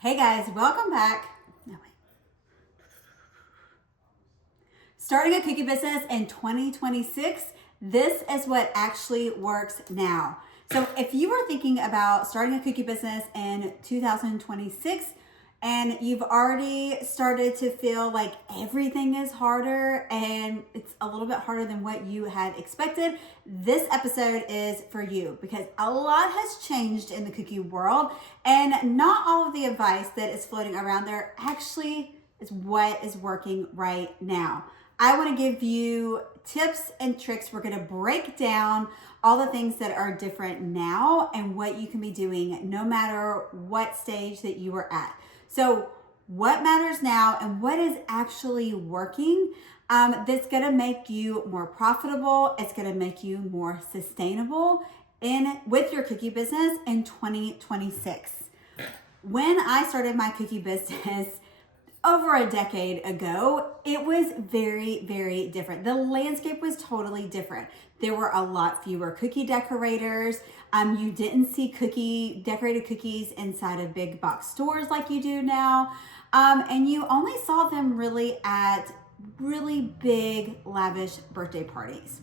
Hey guys, welcome back. No, wait. Starting a cookie business in 2026, this is what actually works now. So if you were thinking about starting a cookie business in 2026 and you've already started to feel like everything is harder and it's a little bit harder than what you had expected, this episode is for you because a lot has changed in the cookie world and not all of the advice that is floating around there actually is what is working right now. I want to give you tips and tricks. We're going to break down all the things that are different now and what you can be doing no matter what stage that you are at. So what matters now and what is actually working that's going to make you more profitable. It's going to make you more sustainable with your cookie business in 2026. When I started my cookie business over a decade ago, it was very, very different. The landscape was totally different. There were a lot fewer cookie decorators. You didn't see decorated cookies inside of big box stores like you do now. And you only saw them really at really big, lavish birthday parties.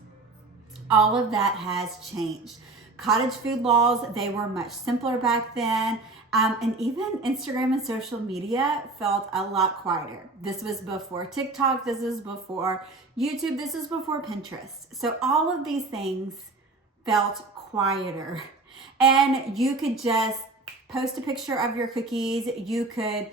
All of that has changed. Cottage food laws, they were much simpler back then. And even Instagram and social media felt a lot quieter. This was before TikTok. This was before YouTube. This was before Pinterest. So all of these things felt quieter. And you could just post a picture of your cookies. You could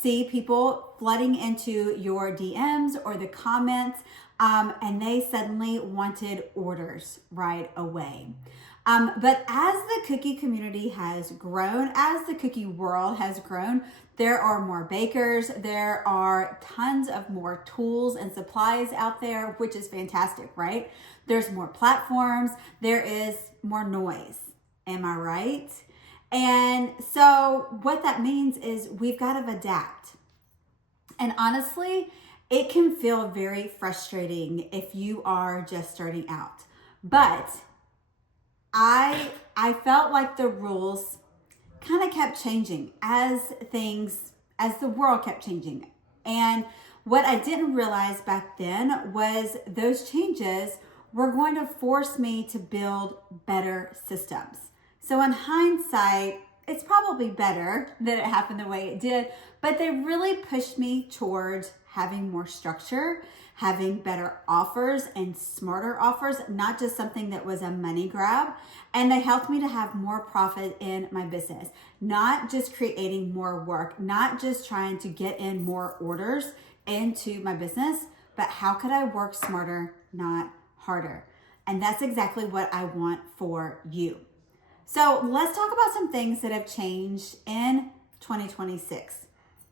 see people flooding into your DMs or the comments, and they suddenly wanted orders right away. But as the cookie community has grown, as the cookie world has grown, there are more bakers, there are tons of more tools and supplies out there, which is fantastic, right? There's more platforms, there is more noise. Am I right? And so what that means is we've got to adapt. And honestly, it can feel very frustrating if you are just starting out. But I felt like the rules kind of kept changing as the world kept changing. And what I didn't realize back then was those changes were going to force me to build better systems. So in hindsight, it's probably better that it happened the way it did, but they really pushed me towards having more structure, having better offers and smarter offers, not just something that was a money grab. And they helped me to have more profit in my business, not just creating more work, not just trying to get in more orders into my business, but how could I work smarter, not harder? And that's exactly what I want for you. So let's talk about some things that have changed in 2026.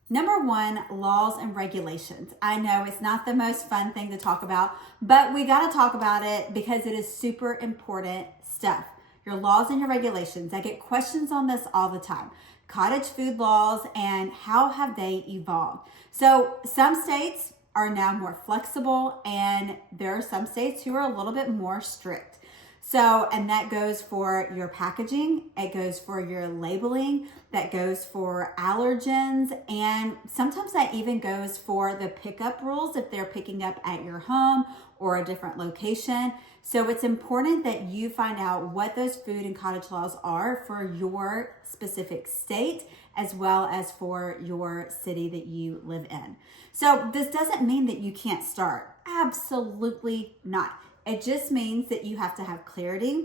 Number one, laws and regulations. I know it's not the most fun thing to talk about, but we got to talk about it because it is super important stuff. Your laws and your regulations. I get questions on this all the time. Cottage food laws and how have they evolved? So some states are now more flexible and there are some states who are a little bit more strict. So, and that goes for your packaging, it goes for your labeling, that goes for allergens, and sometimes that even goes for the pickup rules if they're picking up at your home or a different location. So it's important that you find out what those food and cottage laws are for your specific state as well as for your city that you live in. So this doesn't mean that you can't start. Absolutely not. It just means that you have to have clarity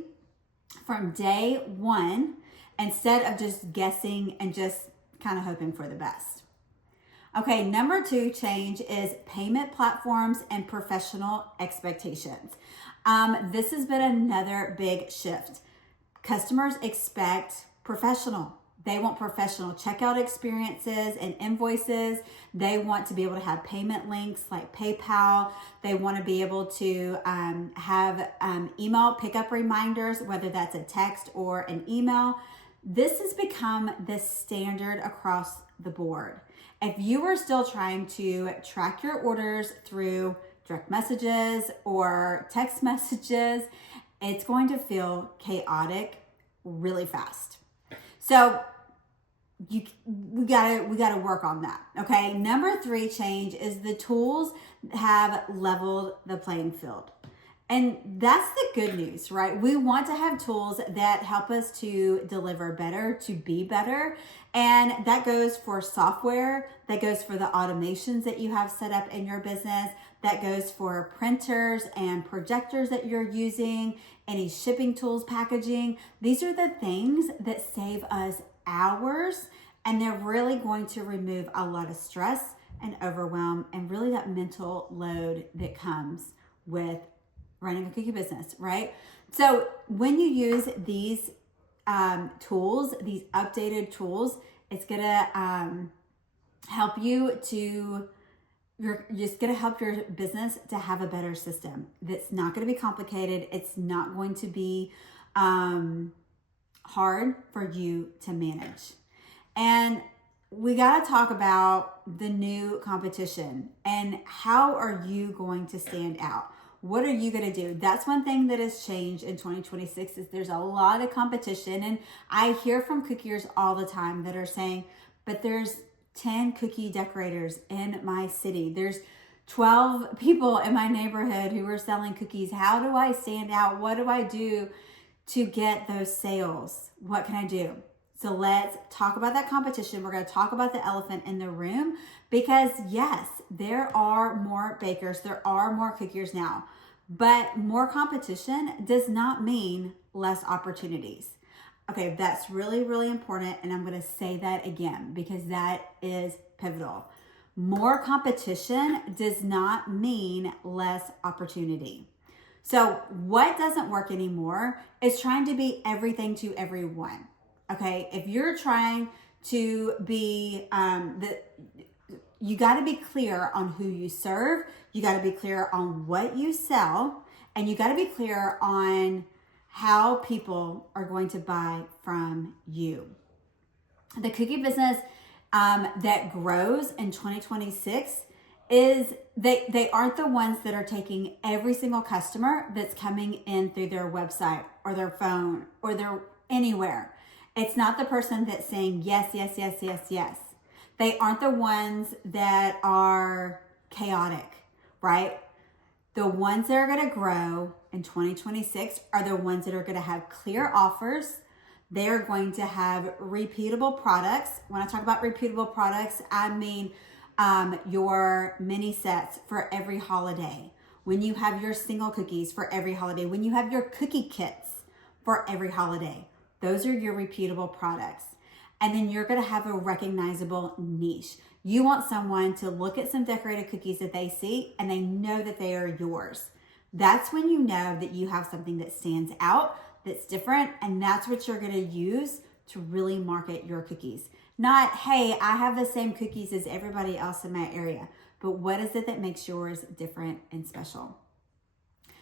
from day one instead of just guessing and just kind of hoping for the best. Okay, number two change is payment platforms and professional expectations. This has been another big shift. Customers expect professional. They want professional checkout experiences and invoices. They want to be able to have payment links like PayPal. They want to be able to have email pickup reminders, whether that's a text or an email. This has become the standard across the board. If you are still trying to track your orders through direct messages or text messages, it's going to feel chaotic really fast. So we gotta work on that. Okay. Number 3 change is the tools have leveled the playing field. And that's the good news, right? We want to have tools that help us to deliver better, to be better. And that goes for software, that goes for the automations that you have set up in your business, that goes for printers and projectors that you're using, any shipping tools, packaging. These are the things that save us hours, and they're really going to remove a lot of stress and overwhelm and really that mental load that comes with running a cookie business, right? So when you use these tools, these updated tools, it's gonna help you to, you're just gonna help your business to have a better system. That's not gonna be complicated. It's not going to be hard for you to manage. And we got to talk about the new competition and how are you going to stand out? What are you going to do? That's one thing that has changed in 2026 is there's a lot of competition. And I hear from cookiers all the time that are saying, but there's 10 cookie decorators in my city. There's 12 people in my neighborhood who are selling cookies. How do I stand out? What do I do to get those sales? What can I do? So let's talk about that competition. We're going to talk about the elephant in the room because yes, there are more bakers. There are more cookiers now, but more competition does not mean less opportunities. Okay, that's really, really important. And I'm going to say that again because that is pivotal. More competition does not mean less opportunity. So what doesn't work anymore is trying to be everything to everyone. Okay, if you're trying to be, you got to be clear on who you serve. You got to be clear on what you sell, and you got to be clear on how people are going to buy from you. The cookie business that grows in 2026 is they aren't the ones that are taking every single customer that's coming in through their website or their phone or their anywhere. It's not the person that's saying yes, yes, yes, yes, yes. They aren't the ones that are chaotic, right? The ones that are going to grow in 2026 are the ones that are going to have clear offers. They're going to have repeatable products. When I talk about repeatable products, I mean your mini sets for every holiday. When you have your single cookies for every holiday. When you have your cookie kits for every holiday. Those are your repeatable products. And then you're going to have a recognizable niche. You want someone to look at some decorated cookies that they see and they know that they are yours. That's when you know that you have something that stands out, that's different, and that's what you're going to use to really market your cookies. Not, hey, I have the same cookies as everybody else in my area, but what is it that makes yours different and special?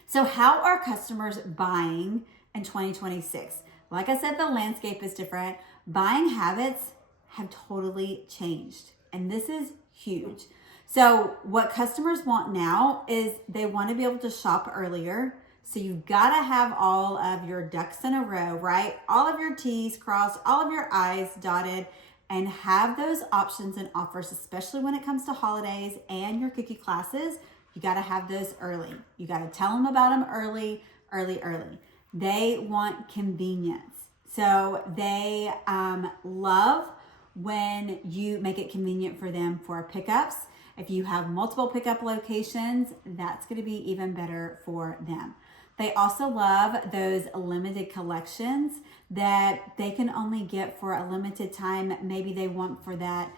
So how are customers buying in 2026? Like I said, the landscape is different. Buying habits have totally changed, and this is huge. So what customers want now is they want to be able to shop earlier. So you've got to have all of your ducks in a row, right? All of your T's crossed, all of your I's dotted, and have those options and offers, especially when it comes to holidays and your cookie classes. You got to have those early. You got to tell them about them early. They want convenience. So they love when you make it convenient for them for pickups. If you have multiple pickup locations, that's going to be even better for them. They also love those limited collections that they can only get for a limited time. Maybe they want for that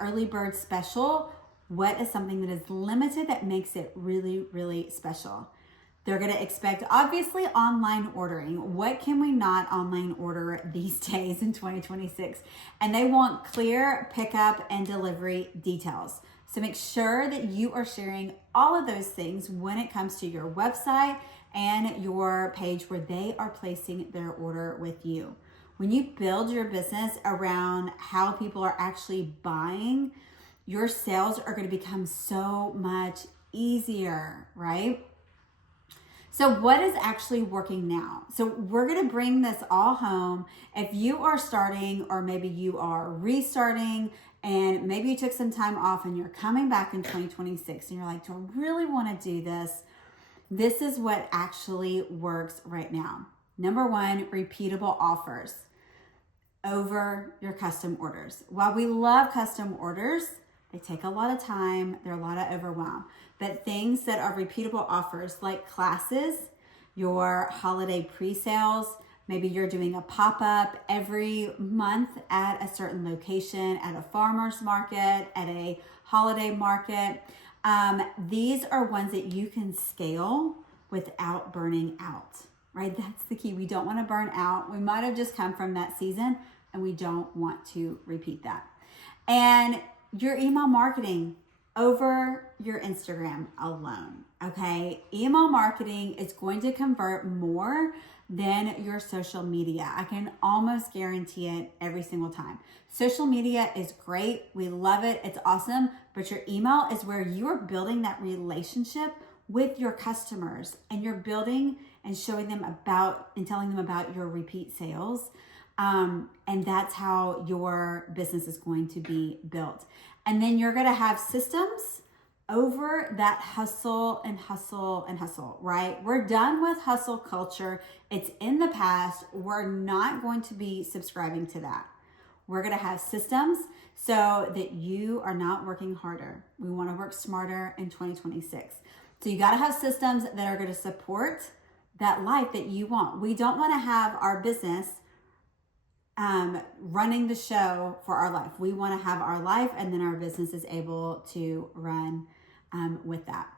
early bird special. What is something that is limited that makes it really, really special? They're going to expect, obviously, online ordering. What can we not online order these days in 2026? And they want clear pickup and delivery details. So make sure that you are sharing all of those things when it comes to your website and your page where they are placing their order with you. When you build your business around how people are actually buying, your sales are going to become so much easier, right? So what is actually working now? So we're going to bring this all home. If you are starting, or maybe you are restarting, and maybe you took some time off and you're coming back in 2026 and you're like, do I really want to do this? This is what actually works right now. Number one, repeatable offers over your custom orders. While we love custom orders, they take a lot of time, they're a lot of overwhelm. But things that are repeatable offers like classes, your holiday pre-sales, maybe you're doing a pop-up every month at a certain location, at a farmer's market, at a holiday market. These are ones that you can scale without burning out, right? That's the key. We don't want to burn out. We might have just come from that season and we don't want to repeat that. And your email marketing over your Instagram alone, okay? Email marketing is going to convert more than your social media. I can almost guarantee it every single time. Social media is great. We love it. It's awesome. But your email is where you are building that relationship with your customers, and you're building and showing them about and telling them about your repeat sales. And that's how your business is going to be built. And then you're going to have systems over that hustle and hustle and hustle, right? We're done with hustle culture. It's in the past. We're not going to be subscribing to that. We're going to have systems so that you are not working harder. We want to work smarter in 2026. So you got to have systems that are going to support that life that you want. We don't want to have our business running the show for our life. We want to have our life, and then our business is able to run with that.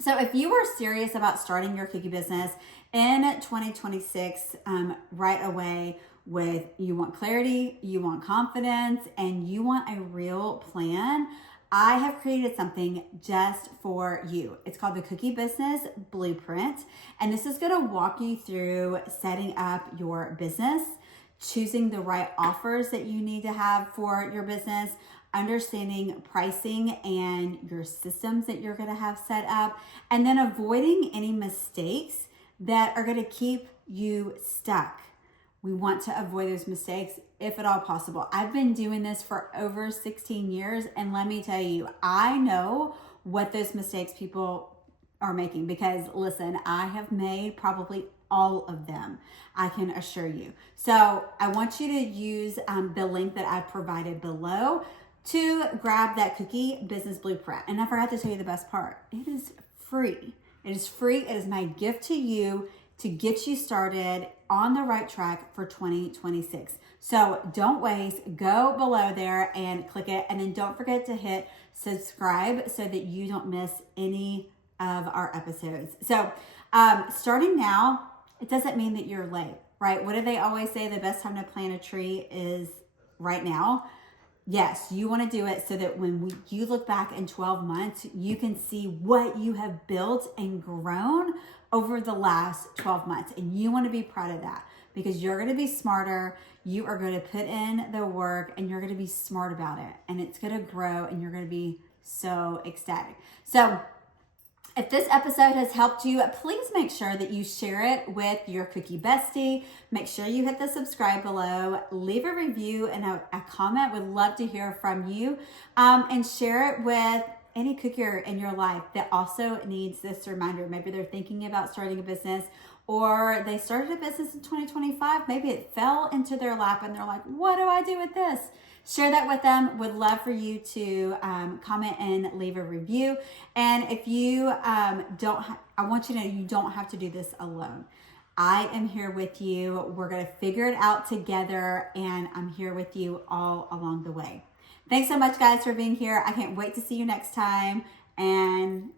So if you are serious about starting your cookie business in 2026 right away, with you want clarity, you want confidence, and you want a real plan, I have created something just for you. It's called the Cookie Business Blueprint. And this is going to walk you through setting up your business, choosing the right offers that you need to have for your business, understanding pricing and your systems that you're going to have set up, and then avoiding any mistakes that are going to keep you stuck. We want to avoid those mistakes if at all possible. I've been doing this for over 16 years, and let me tell you, I know what those mistakes people are making, because listen, I have made probably all of them, I can assure you. So I want you to use the link that I've provided below to grab that Cookie Business Blueprint. And I forgot to tell you the best part. It is free. It is free. It is my gift to you to get you started on the right track for 2026. So don't waste, go below there and click it. And then don't forget to hit subscribe so that you don't miss any of our episodes. So starting now, it doesn't mean that you're late, right? What do they always say? The best time to plant a tree is right now. Yes, you want to do it so that when you look back in 12 months, you can see what you have built and grown over the last 12 months. And you want to be proud of that, because you're going to be smarter. You are going to put in the work, and you're going to be smart about it. And it's going to grow, and you're going to be so ecstatic. So if this episode has helped you, please make sure that you share it with your cookie bestie. Make sure you hit the subscribe below, leave a review and a comment. Would love to hear from you, and share it with any cookier in your life that also needs this reminder. Maybe they're thinking about starting a business, or they started a business in 2025. Maybe it fell into their lap and they're like, what do I do with this? Share that with them. Would love for you to comment and leave a review. And if you I want you to know you don't have to do this alone. I am here with you. We're going to figure it out together, and I'm here with you all along the way. Thanks so much, guys, for being here. I can't wait to see you next time, and